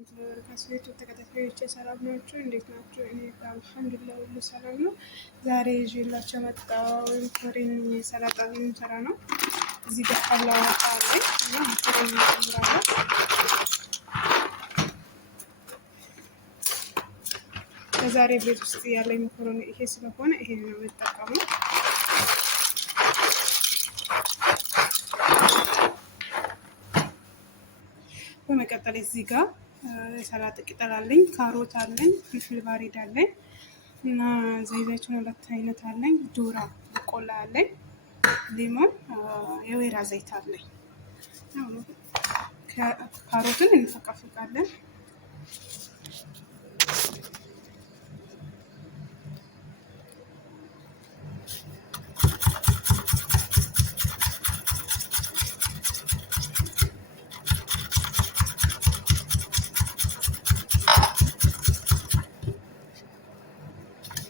ከስቤቱ ተከታታዮች ሰላም ናችሁ? እንዴት ናችሁ? እኔ አልሐምዱሊላህ ሁሉ ሰላም ነው። ዛሬ ይዤላችሁ የመጣው ኮሪን ሰላጣ የምንሰራ ነው። እዚህ ጋር ፈላዋ አለኝ እና ኮሪን እንጨምራለን። በዛሬ ቤት ውስጥ ያለኝ መኮረኒ ይሄ ስለሆነ ይሄን ነው የምጠቀመው። በመቀጠል እዚህ ጋር ሰላጣ ቅጠል አለኝ፣ ካሮት አለኝ፣ ፍልፍል ባሪድ አለኝ እና ዘይቱን ሁለት አይነት አለኝ፣ ዱራ በቆላ አለኝ፣ ሊሞን፣ የወይራ ዘይት አለኝ። ካሮትን እንፈቀፍቃለን።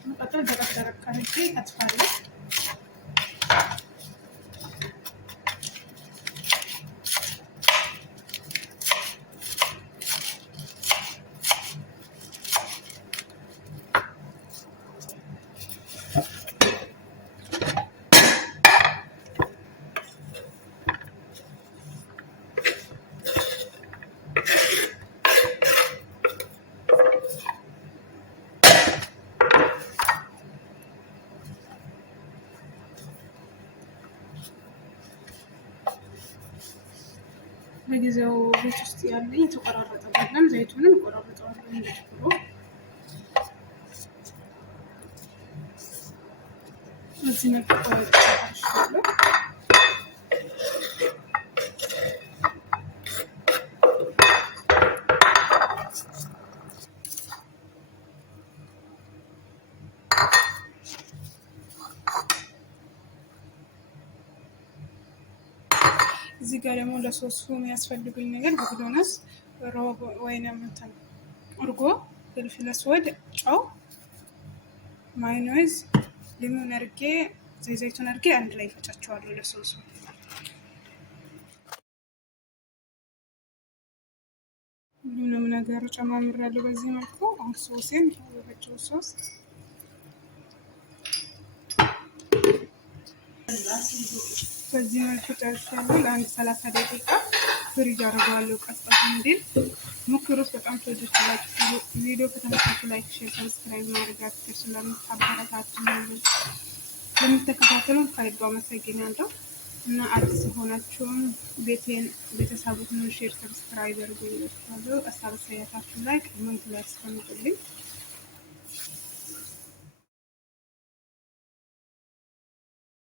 መቀጠል ደረቅ አድርጌ እከትፋለሁ። በጊዜው ቤት ውስጥ ያለ የተቆራረጠ በለም ዘይቱንን ቆራርጠዋለሁ እንደዚህ ብሎ እዚህ መልኩ ቆራርጠዋለሁ። እዚህ ጋር ደግሞ ለሶሱ የሚያስፈልጉኝ ነገር በግዶነስ ሮብ ወይንም እንትን እርጎ፣ ፍልፍል አስወድ፣ ጨው፣ ማዮኔዝ፣ ሊሞን አድርጌ ዘይቱን አድርጌ አንድ ላይ ፈጫቸዋለሁ ለሶሱ። ሁሉንም ነገር ጨማምሬያለሁ በዚህ መልኩ። አሁን ሶሴን የፈጨው ሶስ በዚህ መልኩ ጨርሻለሁ። ለአንድ 30 ደቂቃ ፍሪጅ አድርገዋለሁ ቀዝቀዝ እንዲል። ሞክሩት፣ በጣም ትወዱታላችሁ። ቪዲዮ ከተመቻችሁ ላይክ፣ ሼር፣ ሰብስክራይብ ማድረጋችሁ ስለምታበረታቱኝ ለምትከታተሉን ከልብ አመሰግናለሁ እና አዲስ ሆናችሁም ቤተሰቡን ሼር፣ ሰብስክራይብ አድርጉ ይላችኋለሁ። ሀሳብ አስተያየታችሁ ላይ ኮሜንት ላይ አስቀምጡልኝ።